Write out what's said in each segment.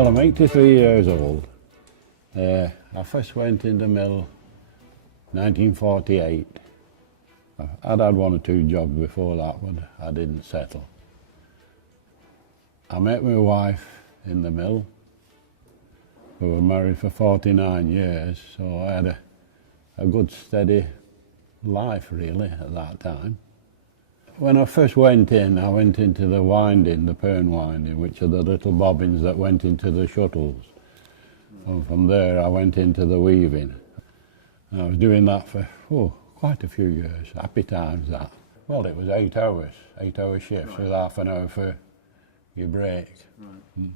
Well, I'm 83 years old. I first went in the mill 1948. I'd had one or two jobs before that, but I didn't settle. I met my wife in the mill. We were married for 49 years, so I had a good steady life really at that time. When I first went in, I went into the winding, the pern winding, which are the little bobbins that went into the shuttles. And from there I went into the weaving. And I was doing that for quite a few years, happy times that. Well, it was 8 hours, 8-hour shifts with half an hour for your break. Right.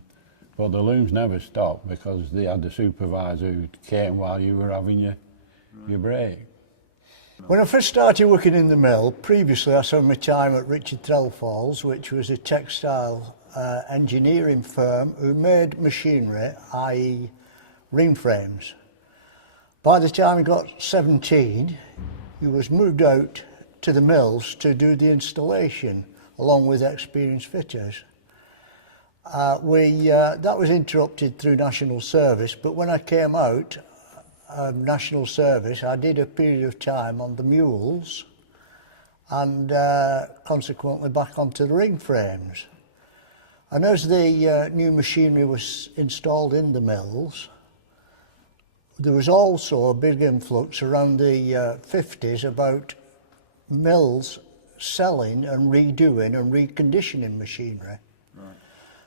But the looms never stopped because they had the supervisor who came while you were having your break. When I first started working in the mill, previously I spent my time at Richard Threlfall's, which was a textile engineering firm who made machinery, i.e. ring frames. By the time he got 17, he was moved out to the mills to do the installation, along with experienced fitters. That was interrupted through national service, but when I came out of national service, I did a period of time on the mules and consequently back onto the ring frames. And as the new machinery was installed in the mills, there was also a big influx around the 50s about mills selling and redoing and reconditioning machinery. Right.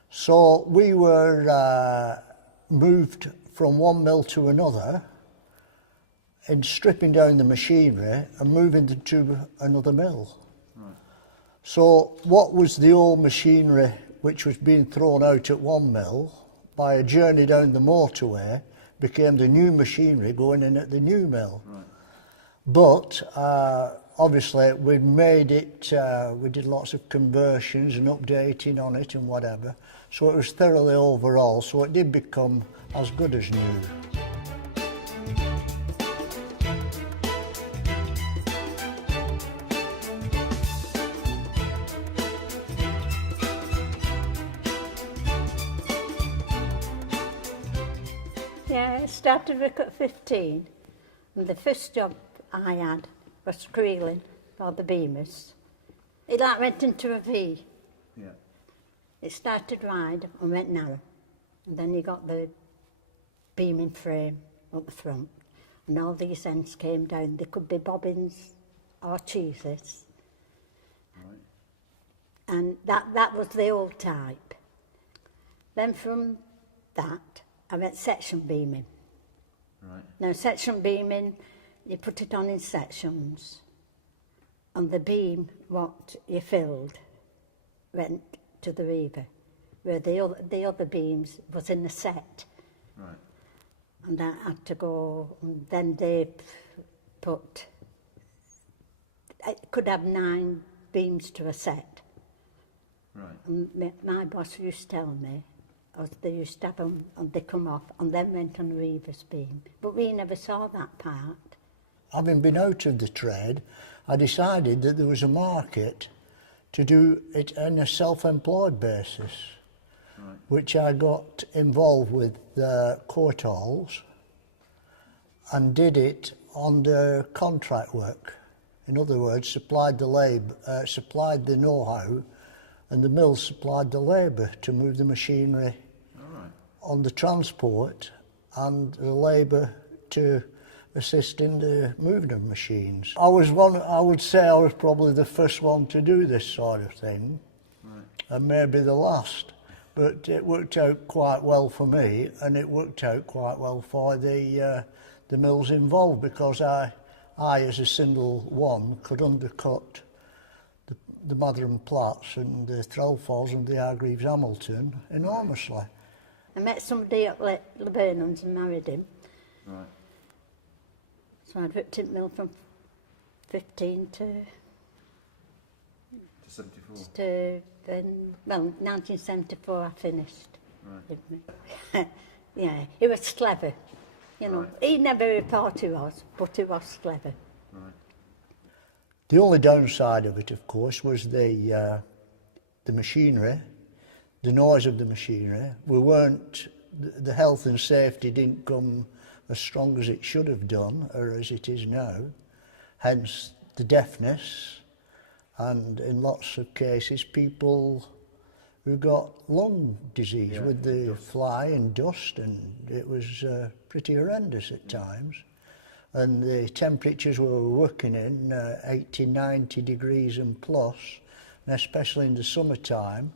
So we were moved from one mill to another in stripping down the machinery and moving them to another mill. Right. So what was the old machinery which was being thrown out at one mill, by a journey down the motorway, became the new machinery going in at the new mill. Right. But obviously we made it, we did lots of conversions and updating on it and whatever, so it was thoroughly overall, so it did become as good as new. Yeah, I started work at 15, and the first job I had was squealing for the beamers. It like went into a V. Yeah. It started wide and went narrow, and then you got the beaming frame at the front, and all these ends came down. They could be bobbins or cheeses. Right. And that was the old type. Then from that, I went section beaming. Right. Now section beaming, you put it on in sections, and the beam what you filled went to the weaver, where the other beams was in the set. Right. And I had to go, and then they put, it could have 9 beams to a set. Right. And my boss used to tell me, they used to have them and they come off and then went on the weaver's beam. But we never saw that part. Having been out of the trade, I decided that there was a market to do it on a self-employed basis, right. Which I got involved with the court halls and did it on the contract work. In other words, supplied the labour, supplied the know-how, and the mill supplied the labour to move the machinery on the transport and the labour to assist in the moving of machines. I would say I was probably the first one to do this sort of thing, right. And maybe the last, but it worked out quite well for me, and it worked out quite well for the mills involved, because I as a single one could undercut the Mather and Platts and the Threlfalls and the Hargreaves Hamilton enormously. I met somebody at Laburnum's and married him. Right. So I'd worked in the mill from 15 to 74. To then, well, 1974 I finished. Right. Yeah, he was clever. You know, right. He never thought he was, but he was clever. Right. The only downside of it, of course, was the machinery, the noise of the machinery. We weren't the health and safety didn't come as strong as it should have done, or as it is now, hence the deafness, and in lots of cases people who got lung disease with the fly and dust, and it was pretty horrendous at times. And the temperatures we were working in, 80, 90 degrees and plus, and especially in the summertime,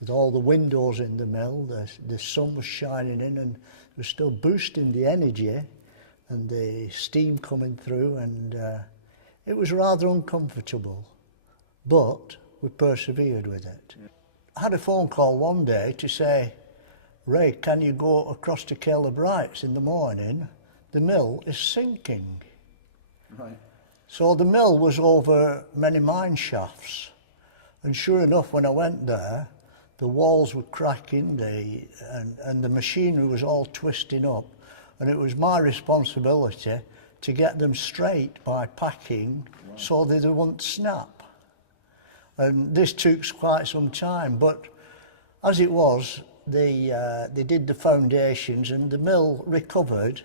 with all the windows in the mill, the sun was shining in and it was still boosting the energy and the steam coming through, and it was rather uncomfortable, but we persevered with it. Yeah. I had a phone call one day to say, Ray, can you go across to Caleb Wright's in the morning? The mill is sinking. Right. So the mill was over many mine shafts, and sure enough, when I went there, the walls were cracking, and the machinery was all twisting up, and it was my responsibility to get them straight by packing so that they wouldn't snap. And this took quite some time, but as it was, they did the foundations and the mill recovered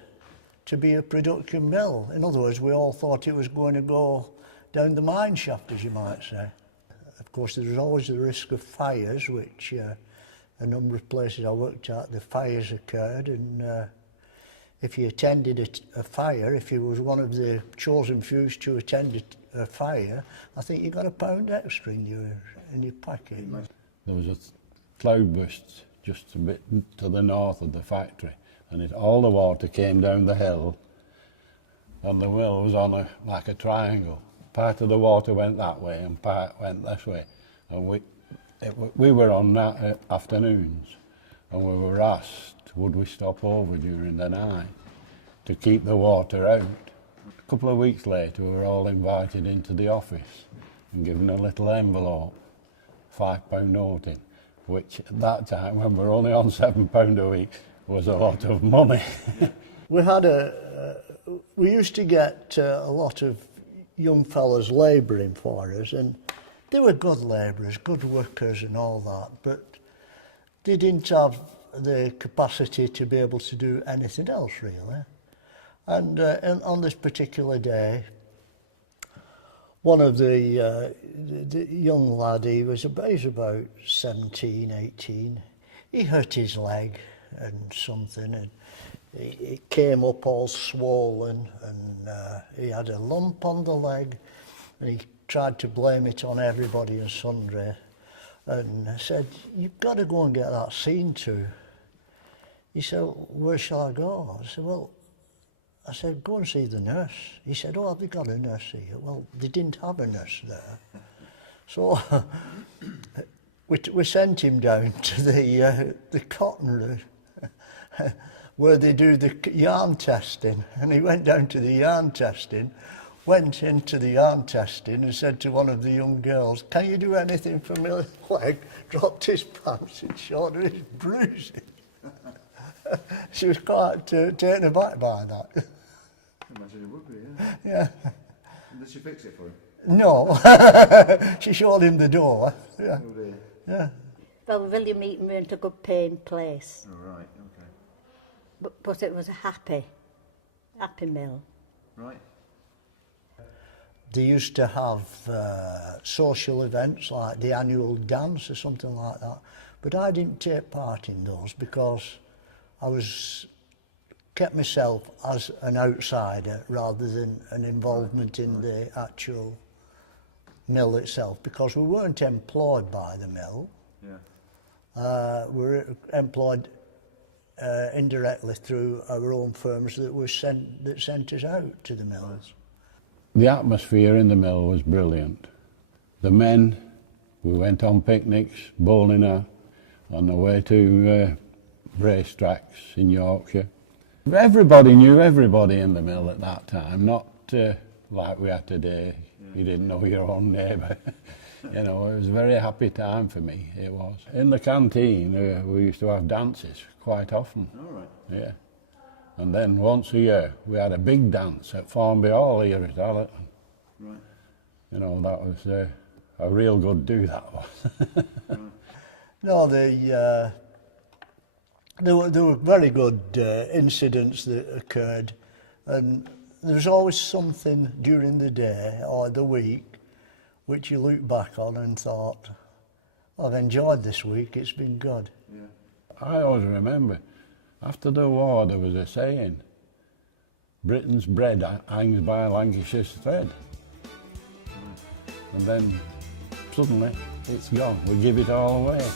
to be a production mill. In other words, we all thought it was going to go down the mine shaft, as you might say. Of course, there was always the risk of fires, which a number of places I worked at, the fires occurred, and if you attended a fire, if you was one of the chosen few to attend a fire, I think you got £1 extra in your pocket. There was a cloud burst just a bit to the north of the factory, and all the water came down the hill, and the mill was on like a triangle. Part of the water went that way and part went this way, and we were on that afternoons, and we were asked would we stop over during the night to keep the water out. A couple of weeks later we were all invited into the office and given a little envelope, £5 note in, which at that time, when we were only on £7 a week, was a lot of money. We used to get a lot of young fellas labouring for us, and they were good labourers, good workers and all that, but they didn't have the capacity to be able to do anything else really. And on this particular day, one of the young lad, he's about 17, 18, he hurt his leg and something, and it came up all swollen, and he had a lump on the leg, and he tried to blame it on everybody and sundry, and I said, you've got to go and get that seen to. He said, where shall I go? I said, go and see the nurse. He said, oh, have they got a nurse here? Well, they didn't have a nurse there. So we sent him down to the cotton room where they do the yarn testing, and he went down to the yarn testing, went into the yarn testing and said to one of the young girls, can you do anything for my leg? Dropped his pants and showed her his bruising. She was quite taken aback by that. I imagine it would be, Yeah. Did she fix it for him? No. She showed him the door. Yeah. Oh dear. Yeah. Well, William Eaton weren't a good paying place, Oh, right, okay. but it was a happy mill. Right. They used to have social events like the annual dance or something like that, but I didn't take part in those because I kept myself as an outsider rather than an involvement in the actual mill itself, because we weren't employed by the mill. Yeah. We were employed indirectly through our own firms that sent us out to the mills. The atmosphere in the mill was brilliant. The men, we went on picnics, bowling on the way to racetracks in Yorkshire. Everybody knew everybody in the mill at that time, not like we are today. You didn't know your own neighbour. You know, it was a very happy time for me, it was. In the canteen, we used to have dances quite often. All right. Yeah. And then once a year, we had a big dance at Formby Hall here at Allerton. Right. You know, that was a real good do, that was. No, There were very good incidents that occurred, and there was always something during the day or the week which you look back on and thought, I've enjoyed this week, it's been good. Yeah. I always remember, after the war there was a saying, Britain's bread hangs by Lancashire's thread. And then suddenly it's gone, we give it all away.